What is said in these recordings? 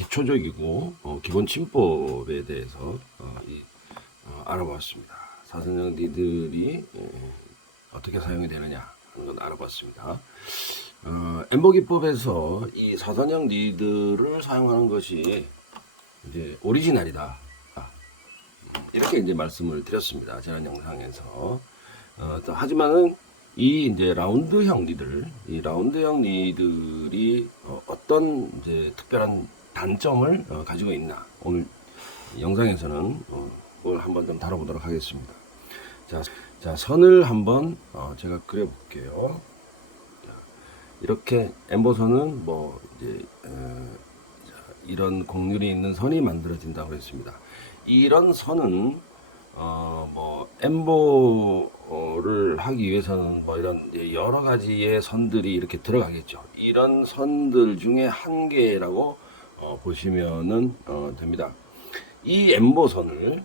기초적이고 기본 침법에 대해서 알아보았습니다. 사선형 니들이 어떻게 사용이 되느냐 하는 건 알아봤습니다. 엠버 기법에서 이 사선형 니들을 사용하는 것이 이제 오리지널이다. 이렇게 이제 말씀을 드렸습니다. 지난 영상에서. 하지만은 이 이제 라운드형 니들, 이 라운드형 니들이 어떤 이제 특별한 단점을 가지고 있나 오늘 영상에서는 그걸 한번 좀 다뤄보도록 하겠습니다. 자, 선을 한번 제가 그려볼게요. 자, 이렇게 엠버선은 뭐 이제 이런 곡률이 있는 선이 만들어진다고 했습니다. 이런 선은 뭐 엠보를 하기 위해서는 뭐 이런 여러 가지의 선들이 이렇게 들어가겠죠. 이런 선들 중에 한 개라고 보시면은 됩니다. 이 엠보선을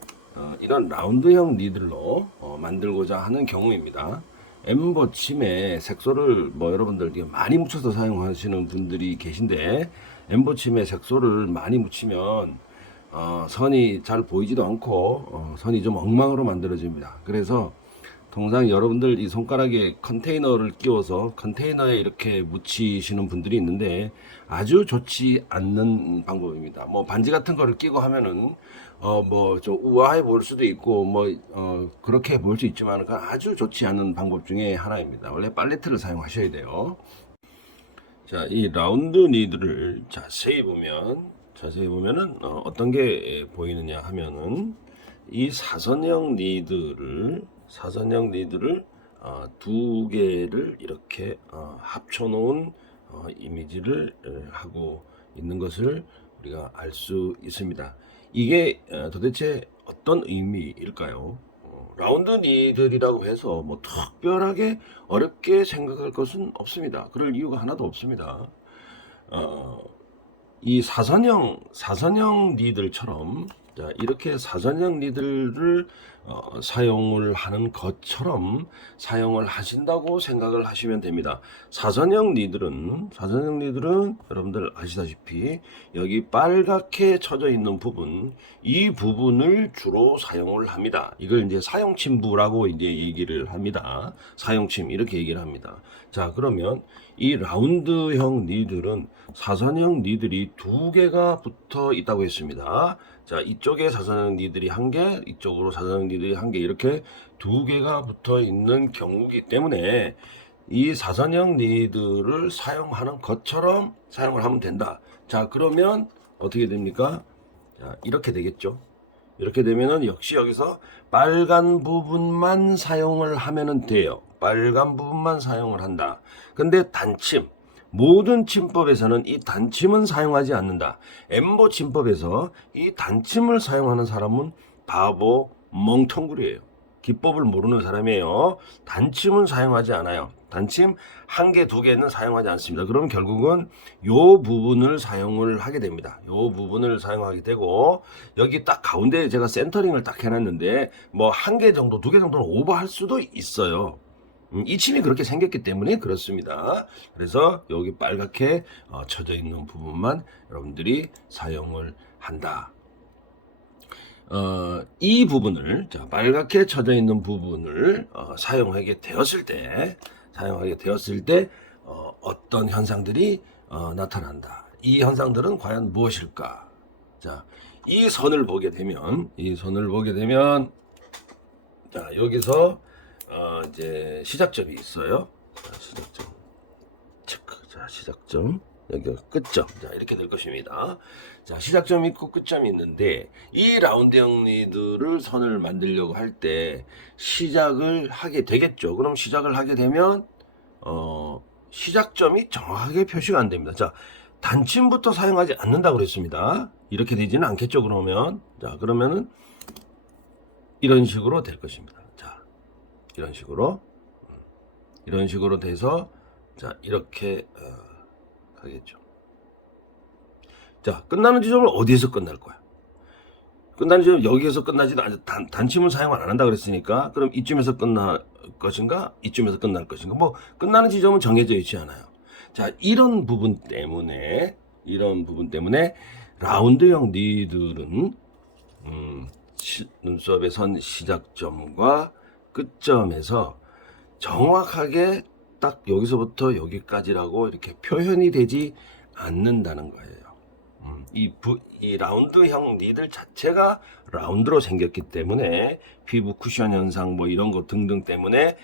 이런 라운드형 니들로 만들고자 하는 경우입니다. 엠보 침에 색소를 뭐 여러분들 많이 묻혀서 사용하시는 분들이 계신데, 엠보 침에 색소를 많이 묻히면 선이 잘 보이지도 않고 선이 좀 엉망으로 만들어집니다. 그래서 통상 여러분들 이 손가락에 컨테이너를 끼워서 컨테이너에 이렇게 묻히시는 분들이 있는데 아주 좋지 않는 방법입니다. 뭐 반지 같은 거를 끼고 하면은 뭐 좀 우아해 보일 수도 있고 뭐 그렇게 보일 수 있지만 그건 아주 좋지 않은 방법 중에 하나입니다. 원래 팔레트를 사용하셔야 돼요. 자, 이 라운드 니들을 자세히 보면은 어떤 게 보이느냐 하면은 이 사선형 니들을 두 개를 이렇게 합쳐 놓은 이미지를 하고 있는 것을 우리가 알 수 있습니다. 이게 도대체 어떤 의미일까요? 라운드 니들이라고 해서 뭐 특별하게 어렵게 생각할 것은 없습니다. 그럴 이유가 하나도 없습니다. 이 사선형 니들처럼, 자, 이렇게 사선형 니들을 사용을 하는 것처럼 사용을 하신다고 생각을 하시면 됩니다. 사선형 니들은 여러분들 아시다시피 여기 빨갛게 쳐져 있는 부분, 이 부분을 주로 사용을 합니다. 이걸 이제 사용침부라고 이제 얘기를 합니다. 사용침 이렇게 얘기를 합니다. 자, 그러면 이 라운드형 니들은 사선형 니들이 두 개가 붙어 있다고 했습니다. 자, 이쪽에 사선형 니들이 한 개, 이쪽으로 사선형 니들이 한 개, 이렇게 두 개가 붙어 있는 경우이기 때문에 이 사선형 니들을 사용하는 것처럼 사용을 하면 된다. 자, 그러면 어떻게 됩니까? 자, 이렇게 되겠죠. 이렇게 되면은 역시 여기서 빨간 부분만 사용을 하면은 돼요. 빨간 부분만 사용을 한다. 근데 단침, 모든 침법에서는 이 단침은 사용하지 않는다. 엠보 침법에서 이 단침을 사용하는 사람은 바보, 멍텅구리예요. 기법을 모르는 사람이에요. 단침은 사용하지 않아요. 단침 한 개, 두 개는 사용하지 않습니다. 그럼 결국은 요 부분을 사용을 하게 됩니다. 요 부분을 사용하게 되고, 여기 딱 가운데 제가 센터링을 딱 해놨는데 뭐 한 개 정도, 두 개 정도는 오버할 수도 있어요. 이 침이 그렇게 생겼기 때문에 그렇습니다. 그래서 여기 빨갛게 쳐져 있는 부분만 여러분들이 사용을 한다. 이 부분을, 자, 빨갛게 쳐져 있는 부분을 사용하게 되었을 때 어떤 현상들이 나타난다. 이 현상들은 과연 무엇일까? 자, 이 선을 보게 되면, 자, 여기서 이제 시작점이 있어요. 자, 시작점 체크. 자, 시작점, 여기가 끝점. 자, 이렇게 될 것입니다. 자, 시작점이 있고 끝점이 있는데, 이 라운드형 니들을 선을 만들려고 할 때 시작을 하게 되겠죠. 그럼 시작을 하게 되면 시작점이 정확하게 표시가 안 됩니다. 자, 단침부터 사용하지 않는다고 그랬습니다. 이렇게 되지는 않겠죠. 그러면, 자, 그러면은 이런 식으로 될 것입니다. 자, 이런 식으로 돼서, 자, 이렇게 가겠죠. 자, 끝나는 지점은 어디에서 끝날 거야? 끝나는 지점 여기에서 끝나지도 않죠. 단침을 사용을 안 한다 그랬으니까, 그럼 이쯤에서 끝날 것인가, 이쯤에서 끝날 것인가, 뭐 끝나는 지점은 정해져 있지 않아요. 자, 이런 부분 때문에 라운드형 니들은 눈썹의 선 시작점과 끝점에서 정확하게 딱 여기서부터 여기까지라고 이렇게 표현이 되지 않는다는 거예요. 이 라운드형 니들 자체가 라운드로 생겼기 때문에 피부 쿠션 현상 뭐 이런 거 등등 때문에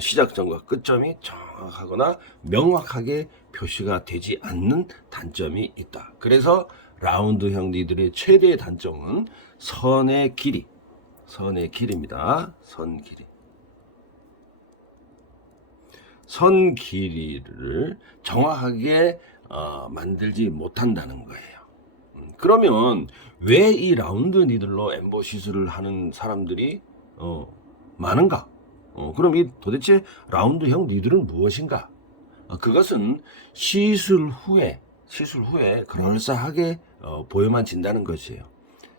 시작점과 끝점이 정확하거나 명확하게 표시가 되지 않는 단점이 있다. 그래서 라운드형 니들의 최대의 단점은 선의 길이입니다. 선 길이. 선 길이를 정확하게 만들지 못한다는 거예요. 그러면 왜 이 라운드 니들로 엠보 시술을 하는 사람들이 많은가? 그럼 이 도대체 라운드형 니들은 무엇인가? 그것은 시술 후에 그럴싸하게 보여만 진다는 것이에요.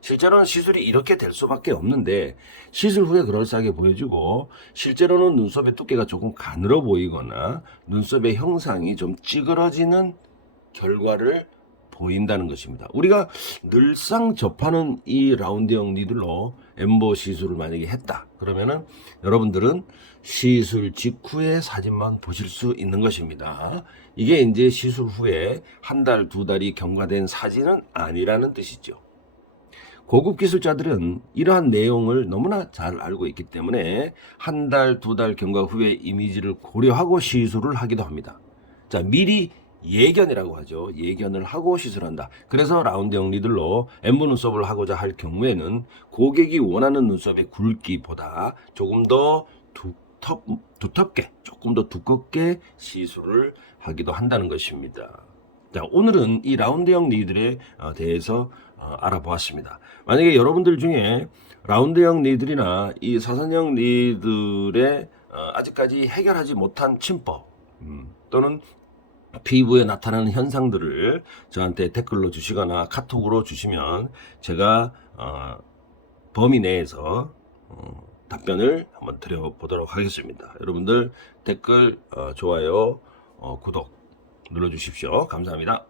실제로는 시술이 이렇게 될 수밖에 없는데 시술 후에 그럴싸하게 보여지고 실제로는 눈썹의 두께가 조금 가늘어 보이거나 눈썹의 형상이 좀 찌그러지는 결과를 보인다는 것입니다. 우리가 늘상 접하는 이 라운드형 니들로 엠보 시술을 만약에 했다 그러면은 여러분들은 시술 직후의 사진만 보실 수 있는 것입니다. 이게 이제 시술 후에 한 달, 두 달이 경과된 사진은 아니라는 뜻이죠. 고급 기술자들은 이러한 내용을 너무나 잘 알고 있기 때문에 한 달, 두 달 경과 후에 이미지를 고려하고 시술을 하기도 합니다. 자, 미리 예견이라고 하죠. 예견을 하고 시술한다. 그래서 라운드형 니들로 엠보 눈썹을 하고자 할 경우에는 고객이 원하는 눈썹의 굵기보다 조금 더 두텁게, 조금 더 두껍게 시술을 하기도 한다는 것입니다. 자, 오늘은 이 라운드형 니들에 대해서 알아보았습니다. 만약에 여러분들 중에 라운드형 니들이나 이 사선형 니들의 아직까지 해결하지 못한 침법 또는 피부에 나타나는 현상들을 저한테 댓글로 주시거나 카톡으로 주시면 제가 범위 내에서 답변을 한번 드려보도록 하겠습니다. 여러분들 댓글, 좋아요, 구독 눌러주십시오. 감사합니다.